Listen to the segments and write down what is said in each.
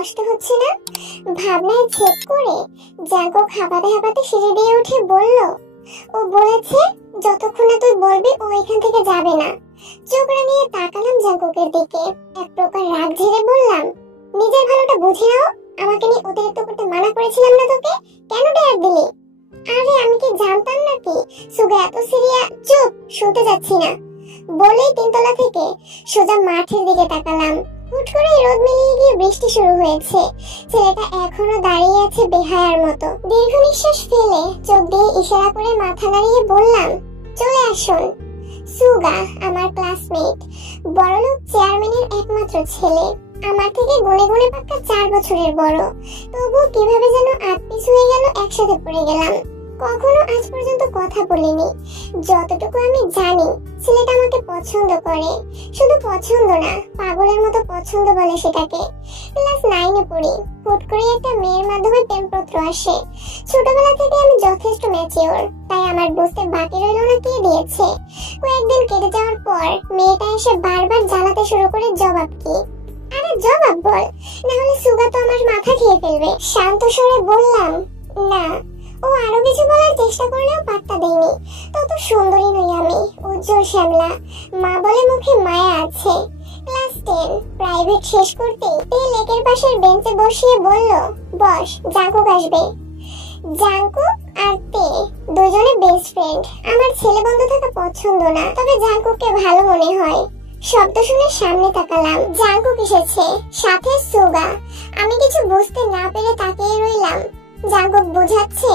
কষ্ট হচ্ছে না? ভাবনায় ছেদ করে জাঙ্কুক হাঁপাতে হাঁপাতে সিঁড়ি দিয়ে উঠে বলল, ও বলেছে যতক্ষণ না তুই বলবি ও এখান থেকে যাবে না। চোখ রাঙিয়ে তাকালাম জাঙ্কুকের দিকে, এক প্রকার রাগ ঝেড়ে বললাম, নিজের ভালোটা বুঝে নাও, আমাকে নিয়ে অতিরিক্ত করতে মানা করেছিলাম না তোকে, কেন ডেয়ার দিলি? আরে আমি কি জানতাম নাকি সুগা এত সিরিয়া? চুপ, শুনতে যাচ্ছি না বলেই তিনতলা থেকে সোজা মাঠের দিকে তাকালাম। হুট করে রোদ মিলিয়ে গিয়ে বৃষ্টি শুরু হয়েছে। ছেলেটা এখনো দাঁড়িয়ে আছে বেহায়ার মতো। দীর্ঘ নিঃশ্বাস ফেলে চোখ দিয়ে ইশারা করে মাথা নাড়িয়ে বললাম, চলে আসুন। সুগা আমার ক্লাসমেট, বড়লোক চেয়ারম্যানের একমাত্র ছেলে, আমার থেকে গুনে গুনে পাক্কা 4 বছরের বড়। তবু কিভাবে যেন আটপিস হয়ে গেল, একসাথে পড়ে গেলাম। কখনো আজ পর্যন্ত কথা বলিনি। যতটুকু আমি জানি ছেলেটা আমাকে পছন্দ করে, শুধু পছন্দ না, পাগলের মতো পছন্দ বলে সেটাকে। ক্লাস 9-এ পড়ি, হুট করে একটা মেয়ের মাধ্যমে প্রেমপত্র আসে। ছোটবেলা থেকে আমি যথেষ্ট ম্যাচিওর, তাই আমার বুঝতে বাকি রইল না কে দিয়েছে। কয়েকদিন কেটে যাওয়ার পর মেয়েটা এসে বারবার জ্বালাতে শুরু করে, জবাব কি? আরে জবাব বল, না হলে সুগা তো আমার মাথা খেয়ে ফেলবে। শান্ত স্বরে বললাম, না। ও আরো কিছু বলার চেষ্টা করলেও পাত্তা দেয়নি। তত সুন্দরী নই আমি, উজ্জ্বল শ্যামলা, মা বলে মুখে মায়া আছে। ক্লাস 10 প্রাইভেট শেষ করতেই লেকের পাশের বেঞ্চে বসিয়ে বলল, বস, জাঙ্কুক আসবে। জাঙ্কুক আর দুজনে বেস্ট ফ্রেন্ড। আমার ছেলে বন্ধু থাকা পছন্দ না, তবে জাঙ্কুককে ভালো মনে হয়। শব্দ শুনে সামনে তাকালাম, জাঙ্কুক এসেছে, সাথে সুগা। আমি কিছু বুঝতে না পেরে তাকিয়ে রইলাম। জাঙ্কুক বোঝাচ্ছে,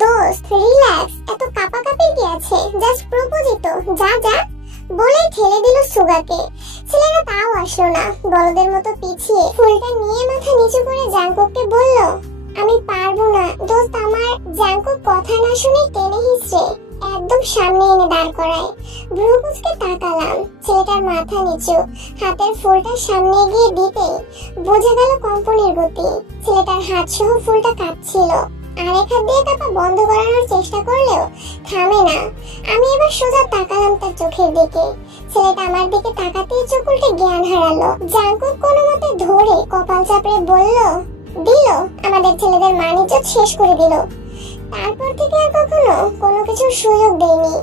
দোস্ত রিল্যাক্স, এত কাঁপাকাঁপি কি আছে, জাস্ট প্রপোজই তো, যা যা বলেই ঠেলে দিল সুগাকে। ছেলেরা তাও আসলো না, বলদের মতো পিছিয়ে ফুলটা নিয়ে মাথা নিচু করে জাঙ্কুককে বলল, আমি পারবো না দোস্ত আমার। জাঙ্কুক কথা না শুনে টেনে হিসড়ে একদম সামনে এনে দাঁড় করায়। ভ্রুকুচকে তাকালাম, ছেলেটার মাথা নিচু, হাতের ফুলটা সামনে গিয়ে দিতে বোঝা গেল কম্পনের গতি। ছেলেটার হাত সহ ফুলটা কাঁপছিল। আরেক হাত দিয়ে কাঁপা বন্ধ করানোর চেষ্টা করলেও থামে না। আমি এবার সোজা তাকালাম তার চোখের দিকে। ছেলেটা আমার দিকে তাকাতেই চোখ উল্টে জ্ঞান হারালো। জাঙ্কুক কোনো মতে ধরে কপাল চাপড়ে বলল, দিল, আমাদের ছেলেদের মান-ইজ্জত শেষ করে দিল। তারপর থেকে আর কখনো কোনো কিছুর সুযোগ দেয়নি।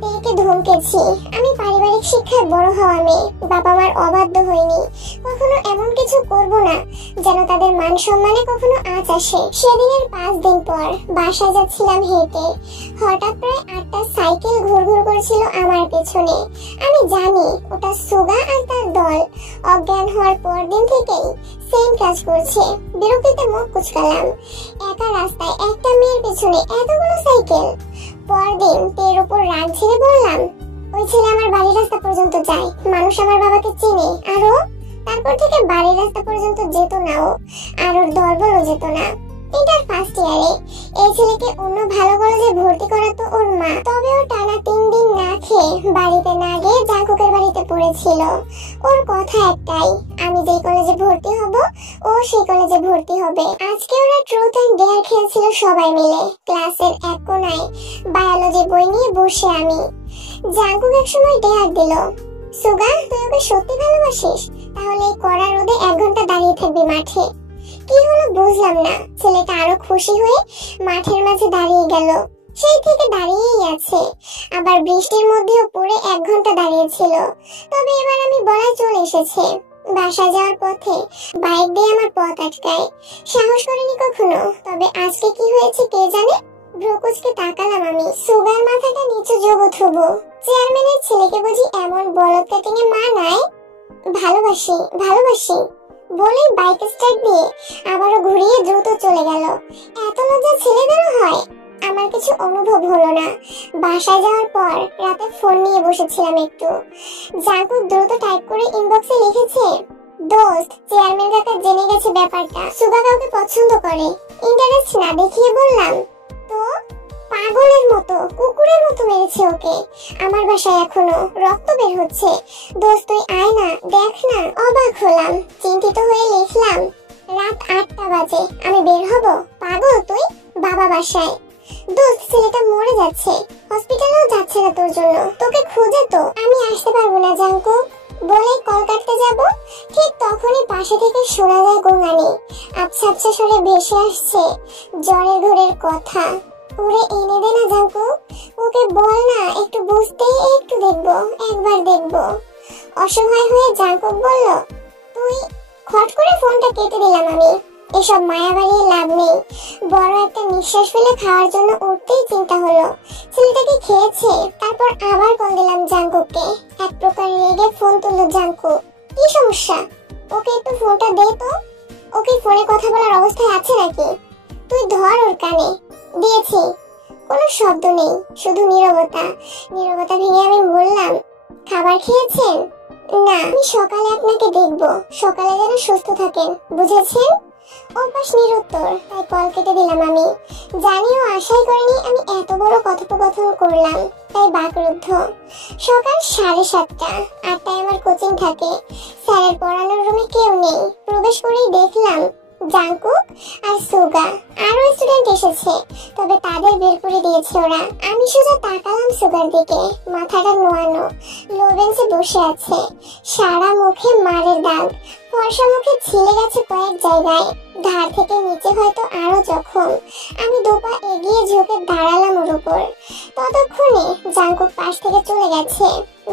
মেয়েকে ধমকেছি, আমি পারিবারিক শিক্ষায় বড় হওয়া মেয়ে, বাবা মার অবাধ্য হইনি। কখনো এমন কিছু করব না যেন তাদের মান সম্মানে কখনো আঁচ আসে। সেদিনের 5 দিন পর বাসায় যাচ্ছিলাম হেঁটে, হঠাৎ প্রায় 8টা সাইকেল ঘুরঘুর করছিল আমার পেছনে। আমি জানি ওটা সুগা আর তার দল। অজ্ঞান হওয়ার পর দিন থেকেই সেম কাজ করছে। বিরক্তিতে মুখ কুচকালাম। একা রাস্তায় একটা মেয়ের পেছনে এতগুলো সাইকেল। পরদিন তের উপর রাগ ঝেড়ে বললাম, ওই ছেলে আমার বাড়ির রাস্তা পর্যন্ত যায়, মানুষ আমার বাবাকে চেনে। আরো তারপর থেকে বাড়ির রাস্তা পর্যন্ত যেত না ও, আর ওর দলবলও যেত না। ইন্টার ফার্স্ট ইয়ারে এই ছেলেকে অন্য ভালো কলেজে ভর্তি করাতো ওর মা। তবে ও টানা 3 দিন না খেয়ে বাড়িতে না গিয়ে জাঙ্কুকের বাড়িতে পড়েছিল। ওর কথা একটাই, আমি যেই কলেজে ভর্তি হব ও সেই কলেজে ভর্তি হবে। আজকে ওরা ট্রুথ এন্ড ডেয়ার খেলছিল সবাই মিলে। ক্লাসের এক কোনায় বায়োলজি বই নিয়ে বসে আমি। জাঙ্কুক এক সময় ডেয়ার দিল, সুগা তুই ওকে সত্যি ভালোবাসিস? তাহলে এই কড়া রোদে 1 ঘন্টা দাঁড়িয়ে থাকবি মাঠে। কি হলো বুঝলাম না। ছেলেটা আরো খুশি হয়ে মাঠের মাঝে দাঁড়িয়ে গেল। সেই থেকে দাঁড়িয়েই আছে। আবার বৃষ্টির মধ্যেও পড়ে 1 ঘন্টা দাঁড়িয়েছিল। তবে এবার আমি বলায় চলে এসেছে। বাসা যাওয়ার পথে বাইক দিয়ে আমার পথ আটকায়। সাহস করিনি কখনো, তবে আজকে কি হয়েছে কে জানে। ভ্রুকুচকে তাকালাম আমি। সুগার মাথাটা নিচু জগৎ চেয়ারম্যানের ছেলেকে বুঝি এমন বলদ কাটিং এ মানায়? ভালোবাসি ভালোবাসি বলেই বাইক স্টার্ট দিয়ে আবারও ঘুরিয়ে দ্রুত চলে গেল। এত লজ্জা ছেলেদেরও হয়? আমার কিছু অনুভব হলো না। বাসায় যাওয়ার পর রাতে ফোন নিয়ে বসেছিলাম একটু। জাঙ্কুক দ্রুত টাইপ করে ইনবক্সে লিখেছে, দোস্ত চেয়ারম্যান কাকা জেনে গেছে ব্যাপারটা, সুগা কাউকে পছন্দ করে। ইন্টারেস্ট না দেখিয়ে বললাম, তো পাগলের মতো কুকুরের মতো মেরেছে ওকে। আমার বাসায় এখনো রক্ত বের হচ্ছে। দোস্ত তুই আয় না, দেখ না। অবাক হলাম, চিন্তিত হয়ে লিখলাম, রাত 8টা বাজে, আমি বের হব? পাগল তুই? বাবা বাসায়। দোস্ত ছেলেটা মরে যাচ্ছে, হসপিটালেও যাচ্ছে না তোর জন্য, তোকে খুঁজে তো। আমি আসতে পারবো না জাঙ্কুক। বলে কল কাটতে যাব, ঠিক তখনই পাশে থেকে শোনা যায় গোঙানি। আবছা আবছা সরে ভেসে আসছে জ্বরের ঘোরের কথা। ওরে এনে দে না জাঙ্কুক, ওকে বল না একটু বুঝতে, একটু দেখবো, একবার দেখবো। অসহায় হয়ে জাঙ্কুক বলল, তুই। খট করে ফোনটা কেটে দিলাম আমি। এসব মায়া বাড়িয়ে লাভ নেই। বড় একটা নিঃশ্বাস ফেলে খাওয়ার জন্য উঠতেই চিন্তা হলো ছেলেটাকে খেয়েছে। তারপর আবার কল দিলাম জাঙ্কুককে। এক প্রকার রেগে ফোন তুললো জাঙ্কুক। কি সমস্যা? ওকে একটু ফোনটা দে তো। ওকে ফোনে কথা বলার অবস্থায় আছে নাকি? তুই ধর ওর কানে। দিয়েছি। কোনো শব্দ নেই, শুধু নীরবতা। নীরবতা ভেঙে আমি বললাম, খাবার খেয়েছেন? না, আমি সকালে আপনাকে দেখবো, সকালে যেন সুস্থ থাকেন, বুঝেছেন? অভ্যাস নিরুত্তর, তাই কল কেটে দিলাম আমি। জানিও আশাই করিনি আমি এত বড় কথোপকথন করলাম, তাই বাকরুদ্ধ। সকাল 7:30। 8টায় আমার কোচিং থাকে। স্যারের পড়ানোর রুমে কেউ নেই। প্রবেশ করেই দেখলাম জাঙ্কুক আর সুগা। আরো স্টুডেন্ট এসেছে, তবে তাদের বের করে দিয়েছে ওরা। আমি সোজা তাকালাম সুগার দিকে। মাথাটা নোয়ানো, লো বেঞ্চে বসে আছে। সারা মুখে মারের দাগ, ফর্সা মুখে ছিলে গেছে কয়েক জায়গায়। ধার থেকে নিচে হয়তো আরো জখম। আমি দুপা এগিয়ে ঝুঁকে দাঁড়ালাম ওর উপর। ততক্ষণে জাঙ্কুক পাশ থেকে চলে গেছে।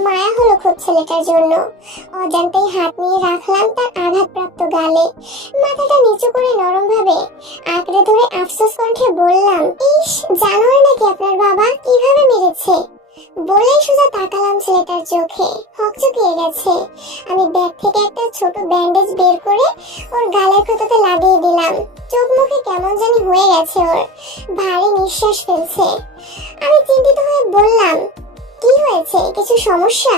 মায়া হলো খুব ছেলেটার জন্য। অজান্তেই হাত নিয়ে রাখলাম তার আঘাতপ্রাপ্ত গালে। মাথাটা নিচু করে নরম ভাবে আঁকড়ে ধরে আফসোস কণ্ঠে বললাম, ইস, জানোয়ার নাকি আপনার বাবা, কিভাবে মেরেছে? বলেই সোজা তাকালাম ছেলেটার চোখে। হকচকিয়ে গেছে। আমি ব্যাগ থেকে একটা ছোট ব্যান্ডেজ বের করে ওর গালের ক্ষততে লাগিয়ে দিলাম। চোখ মুখে কেমন জানি হয়ে গেছে ওর। ভারী নিঃশ্বাস ফেলছে। আমি চিন্তিত হয়ে বললাম, কি হয়েছে, কিছু সমস্যা?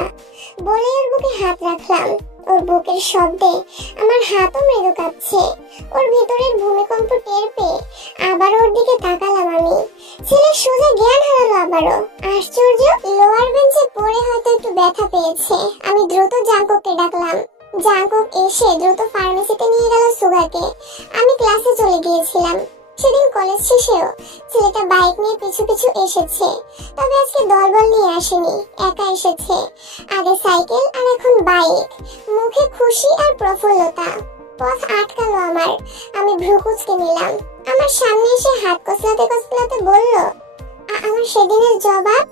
বলে ওর বুকে হাত রাখলাম। ওর বুকের শব্দে আমার হাতও মৃদু কাঁপছে। ওর ভিতরের ভূমিকম্প টের পেয়ে আবার ওর দিকে তাকালাম আমি। ছেলে সোজা জ্ঞান হারালো আবারও। আশ্চর্য, লোয়ার বেঞ্চে পড়ে হয়তো একটু ব্যথা পেয়েছে। আমি দ্রুত জাঙ্কুককে ডাকলাম। জাঙ্কুক এসে দ্রুত ফার্মেসিতে নিয়ে গেল সুগাকে। আমি ক্লাসে চলে গিয়েছিলাম। সেদিন কলেজ শেষেও ছেলেটা বাইক নিয়ে পিছু পিছু এসেছে, তবে আজকে দলবল নিয়ে আসেনি, একা এসেছে। আগে সাইকেল আর এখন বাইক। মুখে খুশি আর প্রফুল্লতা। পথ আটকালো আমার। আমি ভ্রু কুঁচকে নিলাম। আমার সামনে এসে হাত কসলাতে কসলাতে বলল, আমার সেদিনের জবাব?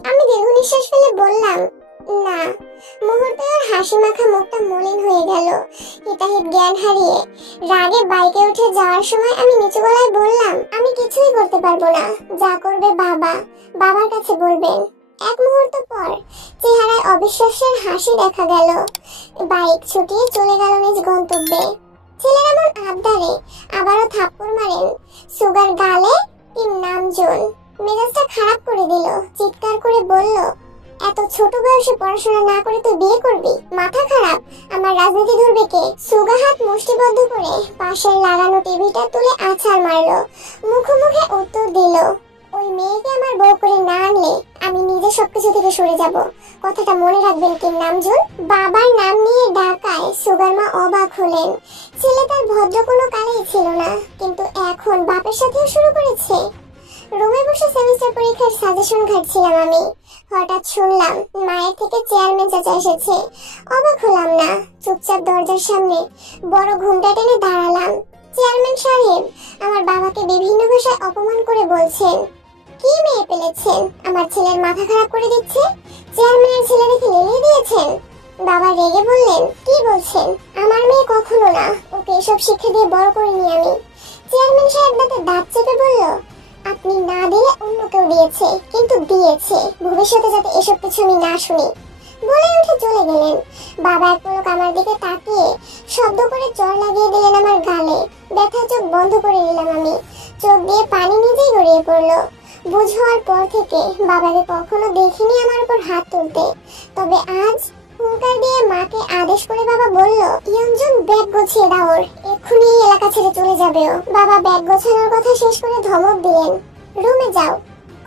আমি দীর্ঘ নিঃশ্বাস ফেলে বললাম, না। মুহূর্তে ওর হাসি মাখা মুখটা মলিন হয়ে গেল। হিতাহিত জ্ঞান হারিয়ে রাগে বাইকে উঠে যাওয়ার সময় আমি নিচু গলায় বললাম, আমি কিছুই করতে পারবো না, যা করবে বাবা, বাবার কাছে বলবেন। এক মুহূর্ত পর চেহারায় অবিশ্বাসের হাসি দেখা গেল। বাইক ছুটিয়ে চলে গেল নিজ গন্তব্যে। ছেলের এমন আবদারে আবারও থাপ্পড় মারেন সুগার গালে কি নামজন। মেজাজটা খারাপ করে দিল। চিৎকার করে বলল, এত ছোট বয়সে পড়াশোনা না করে তুই বিয়ে করবি? মাথা খারাপ? আমার রাজনীতি ধরবে কে? সুগা হাত মুষ্টিবদ্ধ করে পাশের লাগানো টিভিটা তুলে আছাড় মারলো। মুখে উত্তর দিল, ওই মেয়েকে আমার বউ করে না আনলে আমি নিজে সবকিছু থেকে সরে যাব। কথাটা মনে রাখবেন কি নামজন। বাবার নাম নিয়ে ডাকায় সুগার মা অবাক হলেন। ছেলে তার ভদ্র কোনো কালেই ছিল না, কিন্তু এখন বাপের সাথেও শুরু করেছে। রুমে বসে সেমিস্টার পরীক্ষার সাজেশন ঘাটছিলাম আমি। হঠাৎ শুনলাম মায়ের থেকে চেয়ারম্যান চাচা এসেছে। অবাক হলাম না, চুপচাপ দরজার সামনে বড় ঘুমটা টেনে দাঁড়ালাম। চেয়ারম্যান সাহেব আমার বাবাকে বিভিন্ন ভাষায় অপমান করে বলছেন। কি মেয়ে পেলেছেন, আমার ছেলের মাথা খারাপ করে দিচ্ছে। চেয়ারম্যানের ছেলে দেখে লেলিয়ে দিয়েছেন। বাবা রেগে বললেন, কি বলছেন? আমার মেয়ে কখনো না, ওকে এসব শিক্ষা দিয়ে বড় করিনি আমি। চেয়ারম্যান সাহেব দাঁতে দাঁত চেপে বলল, আপনি না দিলে অন্য কেউ দিয়েছে, কিন্তু দিয়েছে। ভবিষ্যতে যাতে এসব কিছু আমি না শুনি। বলে উঠে চলে গেলেন। বাবা এক পলক আমার দিকে তাকিয়ে শব্দ করে চড় লাগিয়ে দিলেন আমার গালে। ব্যথা চোখ বন্ধ করে নিলাম আমি। চোখ দিয়ে পানি নিজেই গড়িয়ে পড়লো। বুঝ হওয়ার পর থেকে বাবাকে কখনো দেখিনি আমার উপর হাত তুলতে, তবে আজ হুঙ্কার দিয়ে মাকে আদেশ করে বাবা বলল, ইয়ঞ্জন ব্যাগ গুছিয়ে দাও, ওর এক্ষুনি এই এলাকা ছেড়ে চলে যাবে ও। বাবা ব্যাগ গোছানোর কথা শেষ করে ধমক দিলেন, রুমে যাও।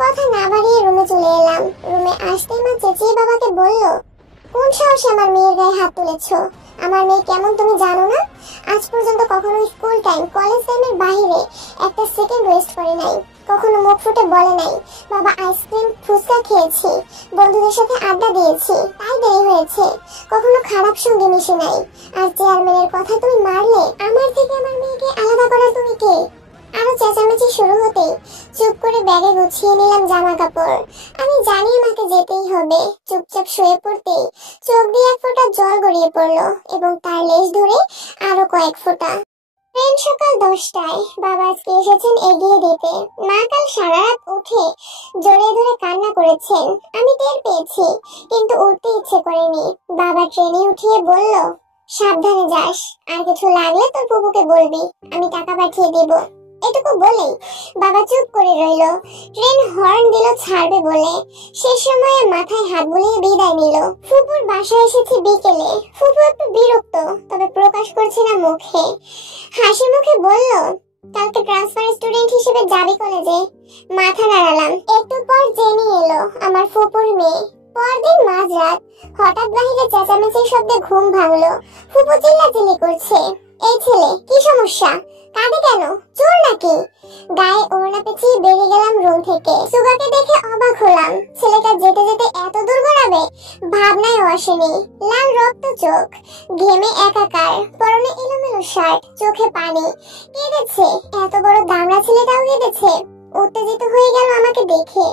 কথা না বাড়িয়ে রুমে চলে এলাম। রুমে আসতেই মা চেঁচিয়ে বাবাকে বলল, কোন সাহসে আমার মেয়ের গায়ে হাত তুলেছো? আমার মেয়ে কেমন তুমি জানো না? আজ পর্যন্ত কখনো স্কুল টাইম কলেজ টাইমের বাইরে একটা সেকেন্ড ওয়েস্ট করে নাই। কখনো মুখ ফুটে বলে নাই বাবা আইসক্রিম ফুচকা খেয়েছি, বন্ধুদের সাথে আড্ডা দিয়েছি, তাই দেরি হয়েছে। কখনো খারাপ সঙ্গে মিশে নাই। আর চেয়ারম্যানের কথা তুমি মারলে, আমার থেকে আমার মেয়েকে আলাদা করার তুমি কে? আরো চেঁচামেচি শুরু হতেই চুপ করে ব্যাগে গুছিয়ে নিলাম জামা কাপড়। আমি জানি আমাকে যেতেই হবে। চুপচাপ শুয়ে পড়তেই চোখ দিয়ে এক ফোঁটা জল গড়িয়ে পড়লো এবং তার লেজ ধরে আরো কয়েক ফোঁটা। ট্রেন সকাল 10টায়। বাবা আজকে এসেছেন এগিয়ে দিতে। মা কাল সারা রাত উঠে জড়িয়ে ধরে কান্না করেছেন, আমি টের পেয়েছি, কিন্তু উঠতে ইচ্ছে করেনি। বাবা ট্রেনে উঠিয়ে বলল, সাবধানে যাস, আর কিছু লাগলে তোর ফুপুকে বলবি, আমি টাকা পাঠিয়ে দিব। এটুকু বলেই বাবা চুপ করে রইল। ট্রেন হর্ন দিল ছাড়বে বলে। সে সময় মাথায় হাত বুলিয়ে বিদায় নিল। ফুপুর বাসায় এসেছি বিকেলে। ফুপু একটু বিরক্ত, তবে প্রকাশ করছে না মুখে। হাসি মুখে বলল, কালকে ট্রান্সফার স্টুডেন্ট হিসেবে যাবি কলেজে? মাথা নাড়ালাম। একটু পর জেনি এলো, আমার ফুপুর মেয়ে। পরদিন মাঝরাত হঠাৎ বাহিরে চেঁচামেচির শব্দে ঘুম ভাঙলো। ফুপু চিল্লাচিল্লি করছে। এই ছেলে, কি সমস্যা? কাঁদে কেন? চোর নাকি? গায়ে ওড়না পেঁচিয়ে বেরিয়ে গেলাম রুম থেকে। সুগাকে দেখে অবাক হলাম। ছেলেটা যেতে যেতে এত দূর গড়াবে ভাবনায়ও আসেনি। লাল রক্ত চোখ, ঘেমে একাকার, পরনে এলোমেলো শার্ট, চোখে পানি। কেঁদেছে। এত বড় দামড়া ছেলেটাও কেঁদেছে। উত্তেজিত হয়ে গেল আমাকে দেখে।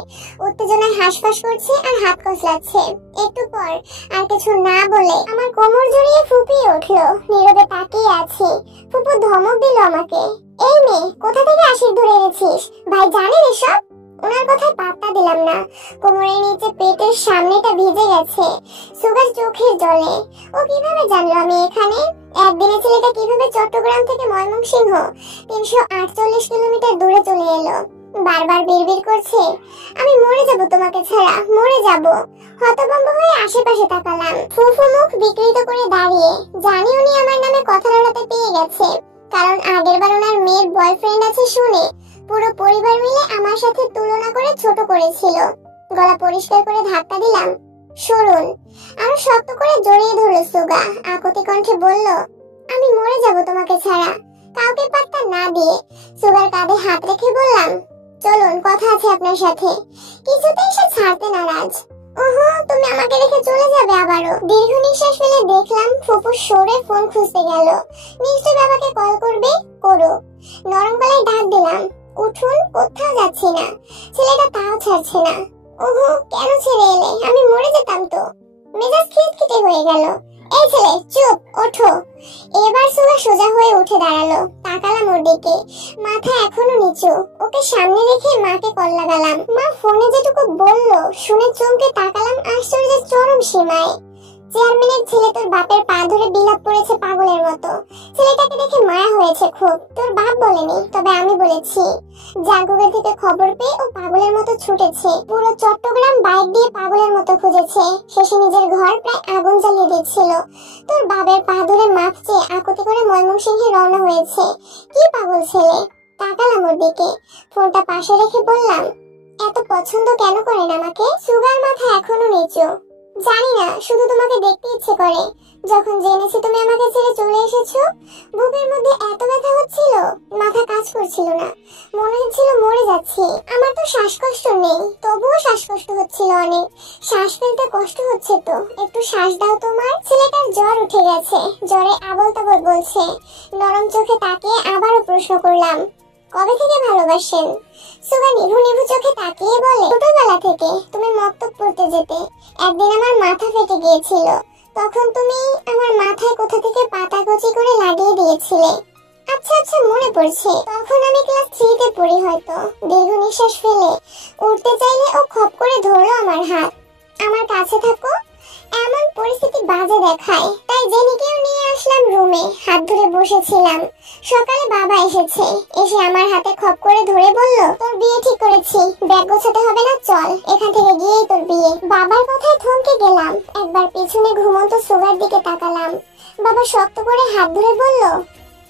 উত্তেজনায় হাঁসফাঁস করছে আর হাত কসলাচ্ছে। একটু পর আর কিছু না বলে আমার কোমর জড়িয়ে ফুপিয়ে উঠলো। নীরবে তাকিয়ে আছি। ফুপু ধমক দিল আমাকে, এই মেয়ে, কোথা থেকে আশিক ধরে এনেছিস? ভাই জানেন এসব? ওনার কথায় পাত্তা দিলাম না। কোমরের নিচে পেটের সামনেটা ভিজে গেছে সুগার চোখের জলে। ও কিভাবে জানলো আমি এখানে? একদিনে ছেলেটা কিভাবে চট্টগ্রাম থেকে ময়মনসিংহ 348 কিলোমিটার দূরে চলে এলো? বারবার বিড়বিড় করছে, আমি মরে যাব তোমাকে ছাড়া, মরে যাব। হতভম্ব হয়ে আশেপাশে তাকালাম। ফুফু মুখ বিকৃত করে দাঁড়িয়ে। জানি উনি আমার নামে কথা লড়াতে পেয়ে গেছে, কারণ আগেরবার ওনার মেয়ের বয়ফ্রেন্ড আছে শুনে পুরো পরিবার মিলে আমার সাথে তুলনা করে ছোট করেছিল। গলা পরিষ্কার করে ধাক্কা দিলাম, সরুন। আরো শক্ত করে জড়িয়ে ধরলো সুগা। আকুতি কণ্ঠে বলল, আমি মরে যাব তোমাকে ছাড়া। কাউকে পাত্তা না দিয়ে সুগার কাঁধে হাত রেখে বললাম, চলুন, কথা আছে আপনার সাথে। কিছুতেই সে ছাড়তে নারাজ। ওহো, তুমি আমাকে রেখে চলে যাবে আবারও? দীর্ঘ নিঃশ্বাস ফেলে দেখলাম ফুপু সরে ফোন খুঁজতে গেল। নিশ্চয় বাবাকে কল করবে, করো। নরম গলায় ডাক দিলাম, উঠুন, কোথাও যাচ্ছি না। ছেলেটা তাও ছাড়ছে না। ওহো, কেন ছেড়ে এলে? আমি মরে যেতাম তো। মেজাজ খিটখিটে হয়ে গেল। এই ছেলে, চুপ, ওঠো। এবার সুগা সোজা হয়ে উঠে দাঁড়ালো। তাকালাম ওর দিকে। মাথা এখনো নিচু। ওকে সামনে রেখে মাকে কল লাগালাম। মা ফোনে যেটুকু বললো শুনে চমকে তাকালাম আশ্চর্যের চরম সীমায়। চেয়ারম্যানের ছেলে তোর বাপের পা ধরে বিলাপ করেছে পাগলের মতো। ছেলেটাকে দেখে মায়া হয়েছে খুব। তোর বাপ বলেনি, তবে আমি বলেছি। জাগুগের থেকে খবর পেয়ে ও পাগলের মতো ছুটেছে। পুরো চট্টগ্রাম বাইক দিয়ে পাগলের মতো খুঁজেছে। শেষে নিজের ঘর প্রায় আগুন জ্বালিয়ে দিচ্ছিল। তোর বাপের পা ধরে মাপ চেয়ে আকুতি করে ময়মনসিংহে রওনা হয়েছে। কি পাগল ছেলে। তাকালাম ওর দিকে। ফোনটা পাশে রেখে বললাম, এত পছন্দ কেন করেন আমাকে? সুগার মাথা এখনো নিচু। জানি না, শুধু তোমাকে দেখতে ইচ্ছে করে। যখন জেনেছি তুমি আমাকে ছেড়ে চলে এসেছো, বুকের মধ্যে এত ব্যথা হচ্ছিল, মাথা কাজ করছিল না, মনে হচ্ছিল মরে যাচ্ছি। আমার তো শ্বাসকষ্ট নেই, তবুও শ্বাসকষ্ট হচ্ছিল অনেক। শ্বাস ফেলতে কষ্ট হচ্ছে তো, একটু শ্বাস দাও তোমার। ছেলেটার জ্বর উঠে গেছে, জ্বরে আবল তাবল বলছে। নরম চোখে তাকিয়ে আবারও প্রশ্ন করলাম, কবে থেকে ভালোবাসেন? সুগা নিভু নিভু চোখে তাকিয়ে বলে, ছোটবেলা থেকে। তুমি মক্তব পড়তে যেতে। একদিন আমার মাথা ফেটে গিয়েছিল, তখন তুমি আমার মাথায় কোথা থেকে পাতা কুচি করে লাগিয়ে দিয়েছিলে। আচ্ছা আচ্ছা, মনে পড়ছে। তখন আমি ক্লাস 3-তে পড়ি হয়তো। দীর্ঘ নিঃশ্বাস ফেলে উঠতে চাইলে ও খপ করে ধরলো আমার হাত। আমার কাছে থাকো। এমন পরিস্থিতি বাজে দেখায়, তাই জেনিকেও নিয়ে আসলাম রুমে। হাত ধরে বসেছিলাম। সকালে বাবা এসেছে। এসে আমার হাতে খপ করে ধরে বলল, তোর বিয়ে ঠিক করেছি, ব্যাগ গোছাতে হবে না, চল, এখান থেকে গিয়েই তোর বিয়ে। বাবার কথায় থমকে গেলাম। একবার পিছনে ঘুমন্ত সুগার দিকে তাকালাম। বাবা শক্ত করে হাত ধরে বলল,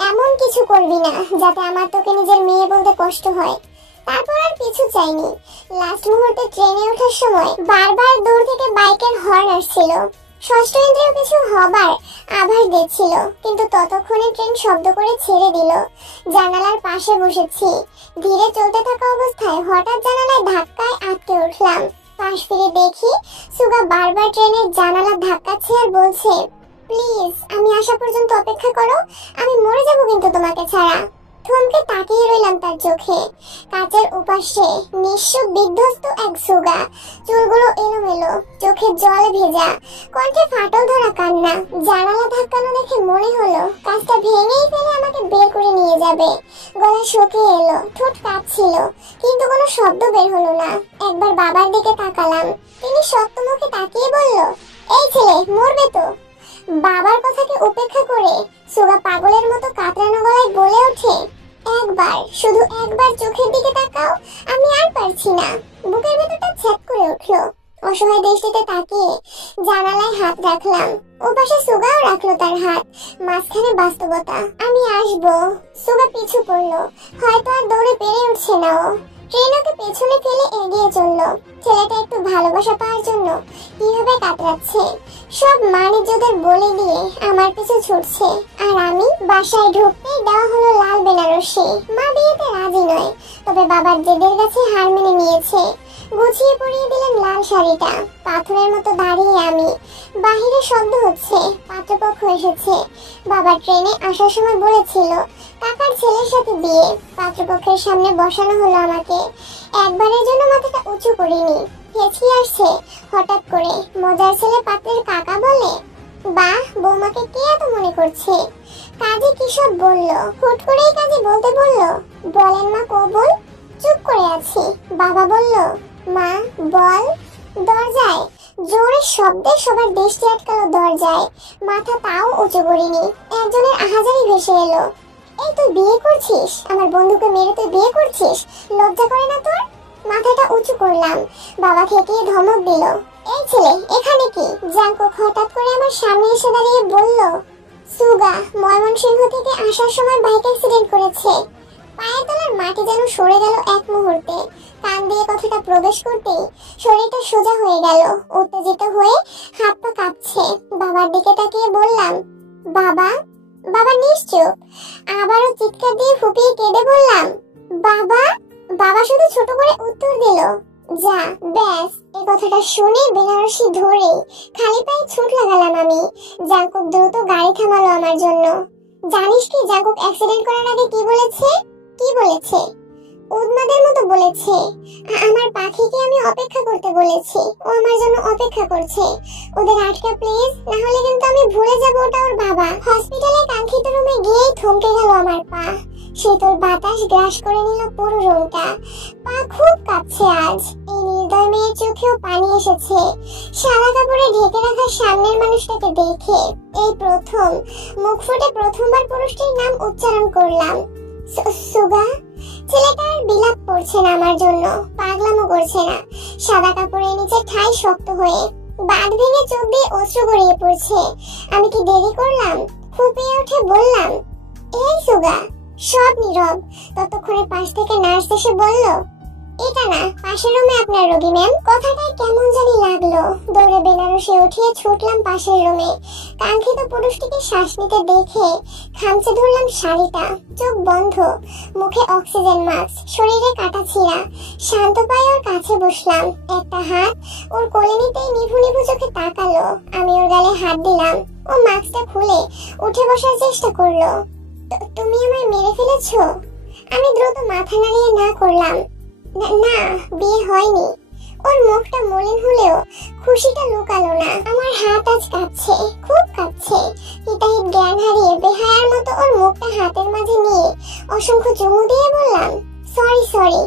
এমন কিছু করবি না যাতে আমার তোকে নিজের মেয়ে বলতে কষ্ট হয়। তারপর আর কিছু চাইনি। লাস্ট মুহূর্তে ট্রেনে ওঠার সময় বারবার দূর থেকে বাইকের হর্ন আসছিল। ষষ্ঠ ইন্দ্রিয় কিছু হবার আভাস দিচ্ছিল, কিন্তু ততক্ষণে ট্রেন শব্দ করে ছেড়ে দিল। জানালার পাশে বসেছি। ধীরে চলতে থাকা অবস্থায় হঠাৎ জানালায় ধাক্কায় আটকে উঠলাম। পাশ ফিরে দেখি সুগা বারবার ট্রেনের জানালা ধাক্কাচ্ছে আর বলছে, প্লিজ আমি আসা পর্যন্ত অপেক্ষা করো, আমি মরে যাবো কিন্তু তোমাকে ছাড়া। থমকে তাকিয়ে রইলাম তার চোখে। কাচের উপাশে নিঃস্ব বিধ্বস্ত এক সুগা, চুলগুলো এলোমেলো, চোখে জল ভেজা, কণ্ঠে ফাটল ধরা কান্না। জানালা ধাক্কানো দেখে মনে হলো কাজটা ভেঙেই ফেলে আমাকে বের করে নিয়ে যাবে। গলা শুকিয়ে এলো, ঠোঁট কাঁপছিল, কিন্তু কোনো শব্দ বের হলো না। একবার বাবার দিকে তাকালাম। তিনি শক্ত মুখে তাকিয়ে বলল, এই ছেলে মরবে তো। বাবার কথাকে উপেক্ষা করে সুগা পাগলের মতো কাতরানো গলায় বলে ওঠে, একবার, শুধু একবার চোখের দিকে তাকাও, আমি আর পারছি না। বুকের ভেতরটা ছ্যাদ করে উঠলো। অসহায় দৃষ্টিতে তাকিয়ে জানালায় হাত রাখলাম। ওপাশে সুগাও রাখলো তার হাত। মাঝখানে বাস্তবতা, আমি আসবো। সুগা পিছু পড়লো। হয়তো আর দৌড়ে পেরে উঠছে না ও। ট্রেন ওকে পেছনে ফেলে এগিয়ে চললো। ছেলেটা একটু ভালোবাসা পাওয়ার জন্য কিভাবে কাতরাচ্ছে। সব মানিজ্যদের বলে দিয়ে আমার পিছু ছুটছে। আর আমি বাসায় ঢুকতেই দেওয়া হলো লাল বেনারসি। মা বিয়েতে রাজি নয়, তবে বাবার জেদের কাছে হার মেনে নিয়েছে। গুছিয়ে পরিয়ে দিলেন লাল শাড়িটা। পাথরের মতো দাঁড়িয়ে আমি। বাহিরে শব্দ হচ্ছে, পাত্রপক্ষ এসেছে। বাবা ট্রেনে আসার সময় বলেছিল কাকার ছেলের সাথে বিয়ে। পাত্রপক্ষের সামনে বসানো হলো আমাকে। একবারের জন্য মাথাটা উঁচু করিনি। হেঁচকি আসছে হঠাৎ করে। মজার ছেলে পাত্রের কাকা বলে, বাহ, বৌমাকে কে এত মনে করছে। কাজী কি সব বললো, হুট করেই কাজী বলতে বললো, বলেন মা কবুল। চুপ করে আছি। বাবা বলল, মা বল। দরজায় জোরে শব্দে সবার দৃষ্টি আটকালো দরজায়। মাথা তাও উঁচু করিনি। একজনের আহাজারি ভেসে এলো, এই তুই বিয়ে করছিস? আমার বন্ধুকে মেরে তুই বিয়ে করছিস? লজ্জা করে না তোর? মাথাটা উঁচু করলাম। বাবা খেকিয়ে ধমক দিল, এই ছেলে এখানে কি? জাঙ্কুক হঠাৎ করে আমার সামনে এসে দাঁড়িয়ে বলল, সুগা ময়মনসিংহ থেকে আসার সময় বাইক অ্যাক্সিডেন্ট করেছে। পায়ের তলার মাটি যেন সরে গেল এক মুহূর্তে। কান দিয়ে কথাটা প্রবেশ করতেই শরীরটা সোজা হয়ে গেল। উত্তেজিত হয়ে হাত পা কাঁপছে। বাবার দিকে তাকিয়ে বললাম, বাবা। বাবা নিশ্চুপ। আবারও চিৎকার দিয়ে ফুপিয়ে কেঁদে বললাম, বাবা। বাবা শুধু ছোট করে উত্তর দিল, যা। ব্যাস, এই কথাটা শুনে বেনারসি ধরে খালি পায়ে ছুট লাগালাম আমি। জাঙ্কুক দ্রুত গাড়ি থামালো আমার জন্য। জানিস কি জাঙ্কুক অ্যাক্সিডেন্ট করার আগে কি বলেছে? কি বলেছে? উন্মাদের মতো বলেছে, আমার পাখিকে আমি অপেক্ষা করতে বলেছি। ও আমার জন্য অপেক্ষা করছে। ওদের আটকা প্লিজ, না হলে কিন্তু আমি ভুলে যাব ওটা ওর বাবা। হসপিটালে কাঙ্ক্ষিত রুমে গিয়ে থমকে গেল আমার পা। শীতল বাতাস গ্রাস করে নিল পুরো রুমটা। পা খুব কাঁপছে আজ। এই নির্দয় মেয়ের চোখেও পানি এসেছে সাদা কাপড়ে ঢেকে রাখা সামনের মানুষটাকে দেখে। এই প্রথম মুখ ফুটে প্রথমবার পুরুষটির নাম উচ্চারণ করলাম, সুগা। ছেলেটা আর বিলাপ করছে না আমার জন্য, পাগলামো করছে না। সাদা কাপড়ের নিচে ঠাই শক্ত হয়ে বাঁধ ভেঙে চোখ দিয়ে অশ্রু গড়িয়ে পড়ছে। আমি কি দেরি করলাম? ফুপিয়ে উঠে বললাম, এই সুগা। সব নীরব। ততক্ষণে পাশ থেকে নার্স এসে বলল, এটা না, পাশের রুমে আপনার রোগী ম্যাম। কথাটাই কেমন জানি লাগলো। দৌড়ে বেনারসে উঠিয়ে ছুটলাম পাশের রুমে। কাঙ্ক্ষিত পুরুষটিকে শ্বাস নিতে দেখে খামচে ধরলাম শাড়িটা। চোখ বন্ধ, মুখে অক্সিজেন মাস্ক, শরীরে কাটা ছিঁড়া। শান্ত পায়ে ওর কাছে বসলাম। একটা হাত ওর কোলে নিতেই নিভু নিভু চোখে তাকালো। আমি ওর গালে হাত দিলাম। ও মাস্কটা খুলে উঠে বসার চেষ্টা করলো। তুমি আমায় মেরে ফেলেছো? আমি দ্রুত মাথা নাড়িয়ে না করলাম, না, বিয়ে হয়নি। ওর মুখটা মলিন হলেও খুশিটা লুকালো না। আমার হাত আজ কাঁপছে, খুব কাঁপছে। হিতাহিত জ্ঞান হারিয়ে বেহায়ার মতো ওর মুখটা হাতের মাঝে নিয়ে অসংখ্য চুমু দিয়ে বললাম, সরি সরি,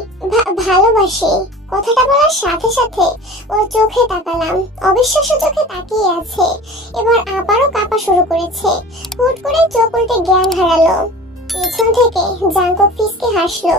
ভালোবাসি। কথাটা বলার সাথে সাথে ওর চোখে তাকালাম। অবিশ্বাস্য চোখে তাকিয়ে আছে। এবার আবারও কাঁপা শুরু করেছে। হুট করে চোখ উল্টে জ্ঞান হারালো। পেছন থেকে জাঙ্কুক ফিসকে হাসলো।